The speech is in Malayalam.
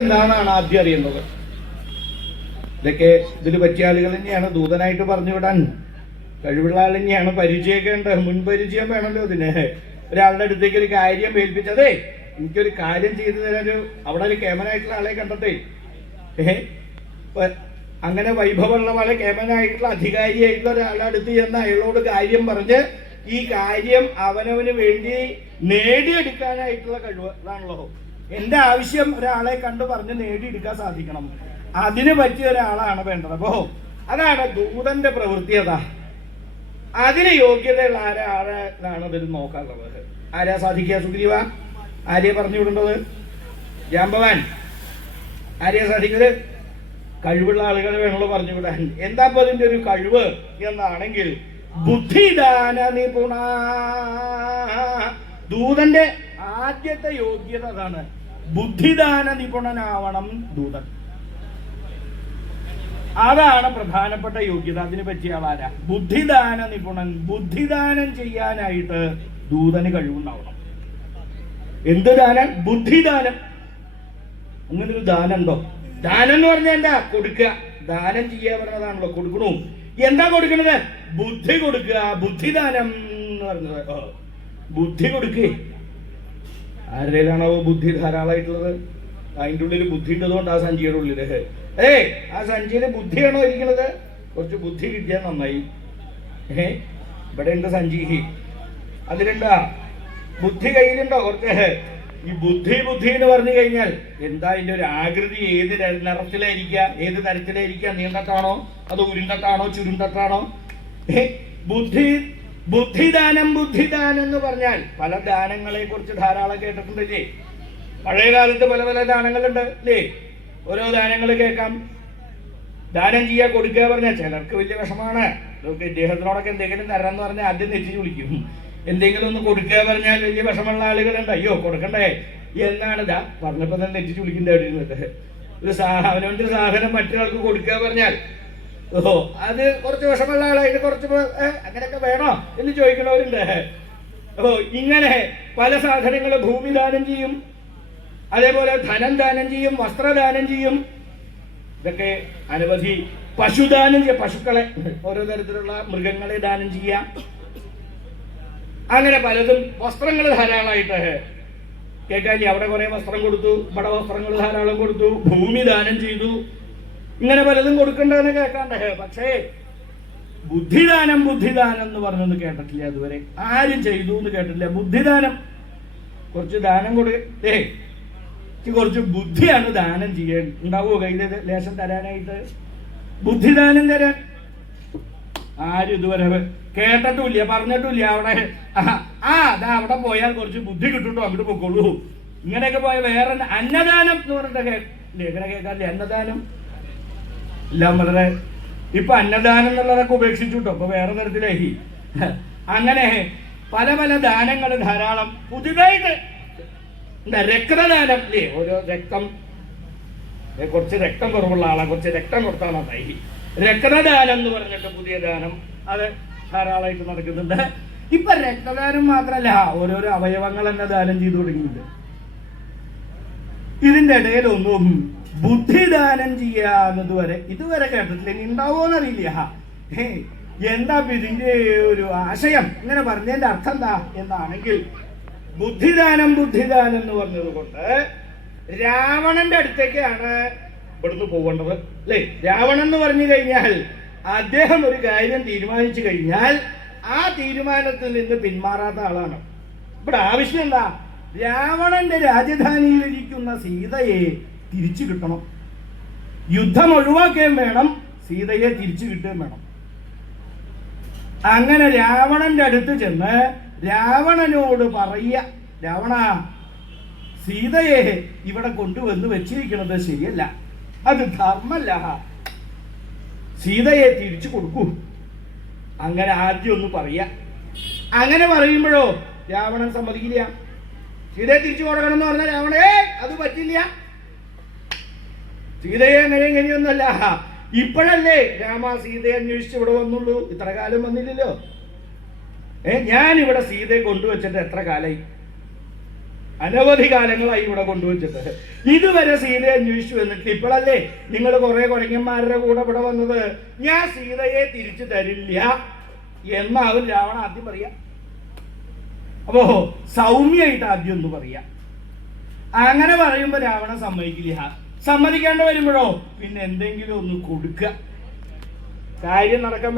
എന്താണെന്നാണ് ആദ്യം അറിയുന്നത്? ഇതൊക്കെ ഇതിൽ പറ്റിയ ആളുകൾ തന്നെയാണ്. ദൂതനായിട്ട് പറഞ്ഞു വിടാൻ കഴിവുള്ള ആൾ തന്നെയാണ്. പരിചയമൊക്കെ മുൻപരിചയം വേണമല്ലോ ഇതിന് ഒരാളുടെ അടുത്തേക്ക് ഒരു കാര്യം ഏൽപ്പിച്ചതേ എനിക്കൊരു കാര്യം ചെയ്തു ഒരു അവിടെ ഒരു കേമനായിട്ടുള്ള ആളെ കണ്ടതേ ഏ? അങ്ങനെ വൈഭവമുള്ള വളരെ കേമനായിട്ടുള്ള അധികാരിയായിട്ടുള്ള ഒരാളുടെ അടുത്ത് ചെന്ന് അയാളോട് കാര്യം പറഞ്ഞ് ഈ കാര്യം അവനവന് വേണ്ടി നേടിയെടുക്കാനായിട്ടുള്ള കഴിവ് അതാണല്ലോ എന്റെ ആവശ്യം ഒരാളെ കണ്ട് പറഞ്ഞ് നേടിയെടുക്കാൻ സാധിക്കണം. അതിന് പറ്റിയ ഒരാളാണ് വേണ്ടത്. അപ്പോ അതാണ് ദൂതന്റെ പ്രവൃത്തി അതാ. അതിന് യോഗ്യതയുള്ള ആരാളാണ് ഇതിൽ നോക്കാനുള്ളത്? ആരാ സാധിക്കുക സുഗ്രീവ? ആരെയാ പറഞ്ഞു വിടേണ്ടത്? ജാമ്പവാൻ ആരെയാ സാധിക്കുന്നത് കഴിവുള്ള ആളുകളെ വേണമല്ലോ പറഞ്ഞു വിടാൻ. എന്താ ഇപ്പൊ അതിന്റെ ഒരു കഴിവ് എന്നാണെങ്കിൽ ബുദ്ധിദാന നിപുണ ദൂതന്റെ ആദ്യത്തെ യോഗ്യത അതാണ്. ബുദ്ധിദാന നിപുണനാവണം ദൂതൻ. അതാണ് പ്രധാനപ്പെട്ട യോഗ്യത. അതിനെ പറ്റിയ ആളാരാ ബുദ്ധിദാന നിപുണൻ ബുദ്ധിദാനം ചെയ്യാനായിട്ട് ദൂതന് കഴിവുണ്ടാവണം. എന്ത് ദാനം? ബുദ്ധിദാനം. അങ്ങനെ ഒരു ദാനം ഉണ്ടോ ദാനം എന്ന് പറഞ്ഞാൽ എന്താ? കൊടുക്കുക. ദാനം ചെയ്യാ പറഞ്ഞതാണല്ലോ. കൊടുക്കണു. എന്താ കൊടുക്കണത്? ബുദ്ധി കൊടുക്കുക. ബുദ്ധിദാനം എന്ന് പറഞ്ഞത്. ബുദ്ധി കൊടുക്കേ. ആരുടെയിലാണോ ബുദ്ധി ധാരാളമായിട്ടുള്ളത്? അതിന്റെ ഉള്ളിൽ ബുദ്ധി ഉള്ളതുകൊണ്ട് ആ സഞ്ചിയുടെ ഉള്ളിൽ ഏ ആ സഞ്ചിയുടെ ബുദ്ധിയാണോ ഇരിക്കുന്നത്? കുറച്ച് ബുദ്ധി കിട്ടിയാൽ നന്നായി. ഏ ഇവിടെ ഉണ്ട് സഞ്ചി. അതിലുണ്ടാ ബുദ്ധി കയ്യിലുണ്ടോ? കുറച്ച് ഈ ബുദ്ധി ബുദ്ധി എന്ന് പറഞ്ഞു കഴിഞ്ഞാൽ എന്താ അതിന്റെ ഒരു ആകൃതി? ഏത് നിറത്തിലായിരിക്കാം? ഏത് തരത്തിലായിരിക്കുക നീണ്ടട്ടാണോ അതോ ഉരുണ്ടട്ടാണോ? ചുരുണ്ടട്ടാണോ? ബുദ്ധി ബുദ്ധിദാനം ബുദ്ധിദാനം എന്ന് പറഞ്ഞാൽ പല ദാനങ്ങളെ കുറിച്ച് ധാരാളം കേട്ടിട്ടുണ്ടല്ലേ പഴയ പഴയകാലത്ത് പല പല ദാനങ്ങളുണ്ട് അല്ലേ ഓരോ ദാനങ്ങൾ കേൾക്കാം. ദാനം ചെയ്യാ കൊടുക്കുക പറഞ്ഞാൽ ചിലർക്ക് വലിയ വിഷമാണ് ഇദ്ദേഹത്തിനോടൊക്കെ എന്തെങ്കിലും തരാം എന്ന് പറഞ്ഞാൽ ആദ്യം നെറ്റി വിളിക്കും. എന്തെങ്കിലും ഒന്ന് കൊടുക്കുക പറഞ്ഞാൽ വലിയ വിഷമുള്ള ആളുകളുണ്ട്. അയ്യോ കൊടുക്കണ്ടേ? എന്നാണ് ഇതാ പറഞ്ഞപ്പോ തന്നെ നെറ്റി വിളിക്കേണ്ട അവിടെ ഒരു സാ അവനവന്റെ സാധനം മറ്റൊരാൾക്ക് കൊടുക്കുക പറഞ്ഞാൽ ഓ അത് കുറച്ച് വിഷമുള്ള ആളായിട്ട് കുറച്ച് അങ്ങനെയൊക്കെ വേണോ എന്ന് ചോദിക്കുന്നവരുണ്ട്. ഓ ഇങ്ങനെ പല സാധനങ്ങൾ ഭൂമി ദാനം ചെയ്യും. അതേപോലെ ധനം ദാനം ചെയ്യും വസ്ത്രദാനം ചെയ്യും. ഇതൊക്കെ അനവധി പശുദാനം ചെയ്യാം പശുക്കളെ ഓരോ തരത്തിലുള്ള മൃഗങ്ങളെ ദാനം ചെയ്യാം. അങ്ങനെ പലതും വസ്ത്രങ്ങൾ ധാരാളമായിട്ട് കേൾക്കാൻ അവിടെ കുറെ വസ്ത്രം കൊടുത്തു. ഇവിടെ വസ്ത്രങ്ങൾ ധാരാളം കൊടുത്തു. ഭൂമി ദാനം ചെയ്തു. ഇങ്ങനെ പലതും കൊടുക്കണ്ടെന്ന് കേൾക്കാണ്ടേ. പക്ഷേ ബുദ്ധിദാനം ബുദ്ധിദാനം എന്ന് പറഞ്ഞൊന്നും കേട്ടിട്ടില്ല അതുവരെ ആരും ചെയ്തു എന്ന് കേട്ടിട്ടില്ല. ബുദ്ധിദാനം കുറച്ച് ദാനം കൊടുക്കേ കുറച്ച് ബുദ്ധിയാണ് ദാനം ചെയ്യാൻ. ഉണ്ടാവുമോ കയ്യിൽ ലേശം തരാനായിട്ട്. ബുദ്ധിദാനം തരാൻ. ആരും ഇതുവരെ കേട്ടിട്ടുമില്ല പറഞ്ഞിട്ടുമില്ല അവിടെ ആ, അതാ അവിടെ പോയാൽ കുറച്ച് ബുദ്ധി കിട്ടുണ്ടോ അങ്ങോട്ട് പൊക്കോളൂ. ഇങ്ങനെയൊക്കെ പോയ വേറെ അന്നദാനം എന്ന് പറഞ്ഞിട്ട് ലേഖന കേൾക്കാറില്ലേ? അന്നദാനം എല്ലാം വളരെ ഇപ്പൊ അന്നദാനം എന്നുള്ളതൊക്കെ ഉപേക്ഷിച്ചു കേട്ടോ ഇപ്പൊ വേറെ തരത്തിലായി. അങ്ങനെ പല പല ദാനങ്ങൾ ധാരാളം പുതുതായിട്ട് എന്താ രക്തദാനം അല്ലേ ഓരോ രക്തം കുറച്ച് രക്തം കുറവുള്ള ആളാ കുറച്ച് രക്തം കൊടുത്താൽ നന്നായി രക്തദാനം എന്ന് പറഞ്ഞിട്ട് പുതിയ ദാനം അത് ധാരാളമായിട്ട് നടക്കുന്നുണ്ട്. ഇപ്പൊ രക്തദാനം മാത്രല്ല ഓരോരോ അവയവങ്ങൾ തന്നെ ദാനം ചെയ്തു തുടങ്ങിയിട്ടുണ്ട്. ഇതിന്റെ ഇടയിലൊന്നും ബുദ്ധിദാനം ചെയ്യാന്നത് വരെ ഇതുവരെ കേട്ടിട്ടില്ല. ഇനി ഉണ്ടാവോന്ന് അറിയില്ല എന്താ ഇതിന്റെ ഒരു ആശയം? ഇങ്ങനെ പറഞ്ഞതിന്റെ അർത്ഥം എന്താ? എന്നാണെങ്കിൽ ബുദ്ധിദാനം ബുദ്ധിദാനം എന്ന് പറഞ്ഞത് കൊണ്ട് രാവണന്റെ അടുത്തേക്കാണ് ഇവിടുന്ന് പോകേണ്ടത് അല്ലേ? രാവണൻ എന്ന് പറഞ്ഞു കഴിഞ്ഞാൽ അദ്ദേഹം ഒരു കാര്യം തീരുമാനിച്ചു കഴിഞ്ഞാൽ ആ തീരുമാനത്തിൽ നിന്ന് പിന്മാറാത്ത ആളാണ്. ഇവിടെ ആവശ്യം എന്താ? രാവണന്റെ രാജധാനിയിലിരിക്കുന്ന സീതയെ തിരിച്ചു കിട്ടണം. യുദ്ധം ഒഴിവാക്കുകയും വേണം സീതയെ തിരിച്ചു കിട്ടുകയും വേണം. അങ്ങനെ രാവണന്റെ അടുത്ത് ചെന്ന് രാവണനോട് പറയ രാവണ സീതയെ ഇവിടെ കൊണ്ടുവന്ന് വെച്ചിരിക്കുന്നത് ശരിയല്ല. അത് ധർമ്മല്ല. സീതയെ തിരിച്ചു കൊടുക്കൂ. അങ്ങനെ ആദ്യം ഒന്ന് പറയാ അങ്ങനെ പറയുമ്പോഴോ രാവണൻ സമ്മതിക്കില്ല. സീതയെ തിരിച്ചു കൊടുക്കണം എന്ന് പറഞ്ഞാൽ രാവണേ അത് പറ്റില്ല. സീതയെ അങ്ങനെ കഴിഞ്ഞൊന്നല്ല ഇപ്പോഴല്ലേ രാമ സീതയെ അന്വേഷിച്ച് ഇവിടെ വന്നുള്ളൂ? ഇത്ര കാലം വന്നില്ലല്ലോ. ഏ ഞാൻ ഇവിടെ സീതയെ കൊണ്ടുവച്ചിട്ട് എത്ര കാലായി? അനവധി കാലങ്ങളായി ഇവിടെ കൊണ്ടുവച്ചിട്ട്. ഇതുവരെ സീതയെ അന്വേഷിച്ചു വന്നിട്ട് ഇപ്പോഴല്ലേ നിങ്ങൾ കുറെ കുരങ്ങന്മാരുടെ കൂടെ ഇവിടെ വന്നത്. ഞാൻ സീതയെ തിരിച്ചു തരില്ല എന്നാവും രാവണ ആദ്യം പറയാ. അപ്പോ സൗമ്യായിട്ട് ആദ്യം ഒന്ന് പറയാ. അങ്ങനെ പറയുമ്പോ രാവണ സമ്മതിക്കില്ല. സമ്മതിക്കാണ്ട് വരുമ്പോഴോ? പിന്നെ എന്തെങ്കിലും ഒന്ന് കൊടുക്കുക കാര്യം നടക്കാൻ